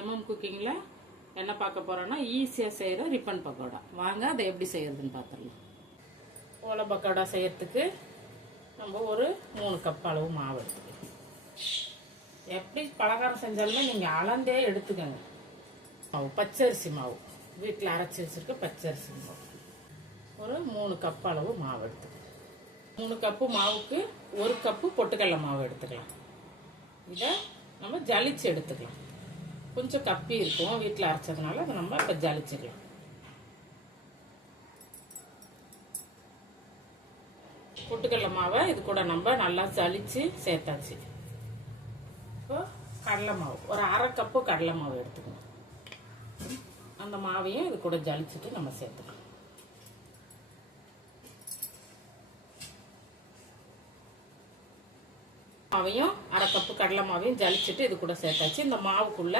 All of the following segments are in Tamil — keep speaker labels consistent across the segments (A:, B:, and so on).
A: எம்எம் குக்கிங்கில் என்ன பார்க்க போகிறோன்னா ஈஸியாக செய்கிற ரிப்பன் பக்கோடா. வாங்க அதை எப்படி செய்கிறதுன்னு பார்த்துடலாம். ஓலை பக்கோடா செய்கிறதுக்கு நம்ம ஒரு மூணு கப் அளவு மாவு எடுத்துக்கலாம். எப்படி பலகாரம் செஞ்சாலுமே நீங்கள் அளந்தே எடுத்துக்கோங்க. மாவு பச்சரிசி மாவு. வீட்டில் அரைச்சி வச்சுருக்க பச்சரிசி மாவு. ஒரு மூணு கப் அளவு மாவு எடுத்துக்கலாம். மூணு கப்பு மாவுக்கு ஒரு கப்பு பொட்டுக்கடலை மாவு எடுத்துக்கலாம். இதை நம்ம ஜலிச்சு எடுத்துக்கலாம். கொஞ்சம் கப்பி இருக்கும் வீட்டில் அரைச்சதுனால அதை நம்ம இப்போ ஜலிச்சிக்கலாம் பொட்டுக்கடலை மாவை இது கூட நம்ம நல்லா ஜலித்து சேர்த்தாச்சு. இப்போ கடலை மாவு ஒரு அரை கப்பு கடலை மாவு எடுத்துக்கணும். அந்த மாவையும் இது கூட ஜலிச்சுட்டு நம்ம சேர்த்துக்கலாம். மாவையும் அரை கப்பு கடலை மாவையும் ஜலிச்சுட்டு இது கூட சேர்த்தாச்சு. இந்த மாவுக்குள்ள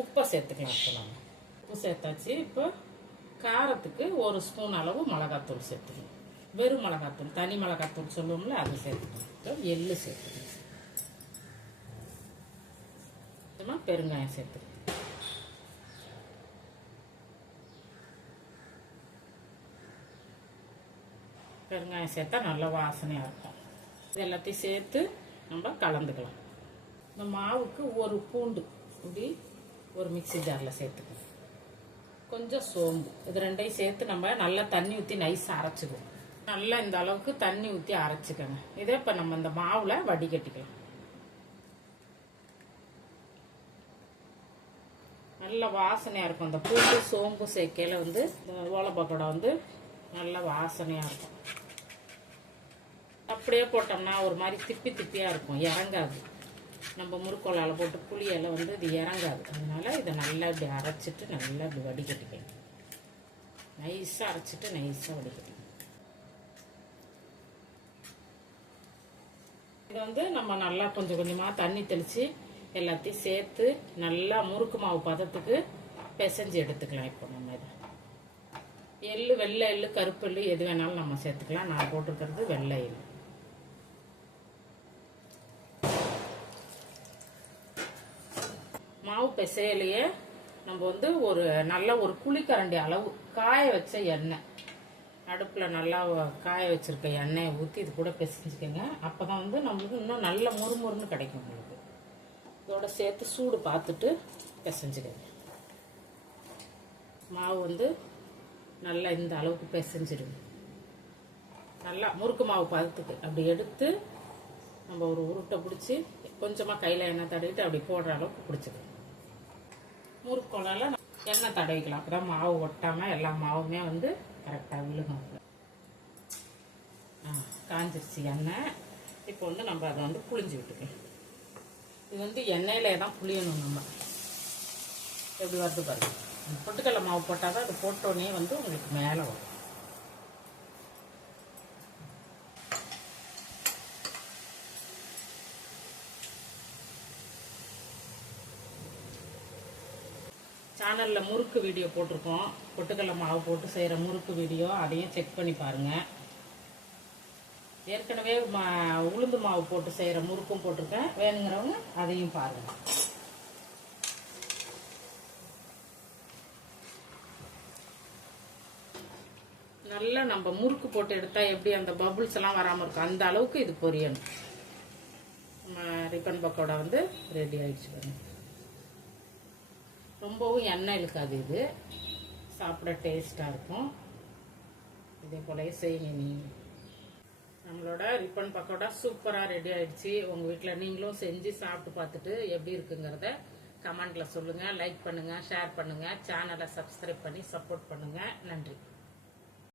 A: உப்பை சேர்த்துக்கலாம் இப்போ நம்ம. உப்பு சேர்த்தாச்சு. இப்போ காரத்துக்கு ஒரு ஸ்பூன் அளவு மிளகாத்தூள் சேர்த்துக்கணும். வெறும் மிளகாத்தூள் தனி மிளகாத்தூள் சொல்லுவோம்ல அது சேர்த்துக்கணும். எள்ளு சேர்த்துக்கணும். கொஞ்சமாக பெருங்காயம் சேர்த்துக்கணும் பெருங்காயம் சேர்த்தா நல்ல வாசனையாக இருக்கும். இது எல்லாத்தையும் சேர்த்து நம்ம கலந்துக்கலாம். இந்த மாவுக்கு ஒரு பூண்டு இப்படி ஒரு மிக்ஸி ஜாரில் சேர்த்துக்கணும் கொஞ்சம் சோம்பு. இது ரெண்டையும் சேர்த்து நம்ம நல்லா தண்ணி ஊற்றி நைஸாக அரைச்சிக்குவோம் நல்லா இந்த அளவுக்கு தண்ணி ஊற்றி அரைச்சிக்கோங்க. இதே இப்போ நம்ம இந்த மாவில் வடிகட்டிக்கலாம். நல்ல வாசனையாக இருக்கும். இந்த பூண்டு சோம்பு சேர்க்கையில் வந்து இந்த ஓலை பக்கோடா வந்து நல்ல வாசனையாக இருக்கும். அப்படியே போட்டோம்னா ஒரு மாதிரி திப்பி திப்பியாக இருக்கும். இறங்காது. நம்ம முறுக்கோலால் போட்டு புளியெல்லாம் வந்து இது இறங்காது. அதனால இதை நல்லா இப்படி அரைச்சிட்டு நல்லா இப்படி வடிகட்டிக்கணும். நைஸாக அரைச்சிட்டு நைஸாக வடிகட்டிக்கணும். இதை வந்து நம்ம நல்லா கொஞ்சம் கொஞ்சமாக தண்ணி தெளித்து எல்லாத்தையும் சேர்த்து நல்லா முறுக்கு மாவு பதத்துக்கு பிசைஞ்சு எடுத்துக்கலாம் இப்போ நம்ம இதை. எள்ளு வெள்ளை எள்ளு கருப்பு எள்ளு எது வேணாலும் நம்ம சேர்த்துக்கலாம். நான் போட்டிருக்கிறது வெள்ளை எள்ளு. மாவு பிசையிலேயே நம்ம வந்து ஒரு நல்ல ஒரு குழிக்கரண்டி அளவு காய வச்ச எண்ணெய். அடுப்பில் நல்லா காய வச்சிருக்க எண்ணெயை ஊற்றி இது கூட பிசைஞ்சுக்கோங்க. அப்போ தான் வந்து நம்மளுக்கு இன்னும் நல்ல முறுமுறுன்னு கிடைக்கும் உங்களுக்கு. இதோட சேர்த்து சூடு பார்த்துட்டு பிசைஞ்சுக்கோங்க. மாவு வந்து நல்லா இந்த அளவுக்கு பிசைஞ்சிடுங்க. நல்லா முறுக்கு மாவு பதத்துக்கு அப்படி எடுத்து நம்ம ஒரு உருட்டை பிடிச்சி கொஞ்சமாக கையில் எண்ணெய் தடவிட்டு அப்படி போடுற அளவுக்கு பிடிச்சிக்கணும் முறுக்கோலால் எண்ணெய் தடவிக்கலாம். அப்போ தான் மாவு ஒட்டாமல் எல்லா மாவுமே வந்து கரெக்டாக விழுகும். ஆ காஞ்சிருச்சு எண்ணெய். இப்போ வந்து நம்ம அதை வந்து புளிஞ்சு விட்டுக்கலாம். இது வந்து எண்ணெயிலே தான் புளியணும் நம்ம. எப்படி வருது பாருங்க. பொட்டுக்கடலை மாவு போட்டால் தான் அது போட்டோடனே வந்து உங்களுக்கு மேலே வரும். சேனலில் முறுக்கு வீடியோ போட்டிருக்கோம். பொட்டுக்கடலை மாவு போட்டு செய்கிற முறுக்கு வீடியோ அதையும் செக் பண்ணி பாருங்கள் ஏற்கனவே மா உளுந்து மாவு போட்டு செய்கிற முறுக்கும் போட்டிருக்கேன். வேணுங்கிறவங்க அதையும் பாருங்கள் நல்லா நம்ம முறுக்கு போட்டு எடுத்தால் எப்படி அந்த பபுள்ஸ் எல்லாம் வராமல் இருக்கும்? அந்த அளவுக்கு இது பொரியணும் நம்ம ரிப்பன் பக்கோடா வந்து ரெடி ஆயிடுச்சு பாருங்கள் ரொம்பவும் எண்ணெய் இழுக்காது இது. சாப்பிட டேஸ்ட்டாக இருக்கும். இதே போலயே செய்யுங்க நீங்கள் நம்மளோட ரிப்பன் பக்கோடா சூப்பராக ரெடி ஆயிடுச்சு. உங்கள் வீட்டில் நீங்களும் செஞ்சு சாப்பிட்டு பார்த்துட்டு எப்படி இருக்குங்கிறத கமெண்ட்டில் சொல்லுங்கள் லைக் பண்ணுங்கள் ஷேர் பண்ணுங்கள் சேனலை சப்ஸ்கிரைப் பண்ணி சப்போர்ட் பண்ணுங்கள் நன்றி.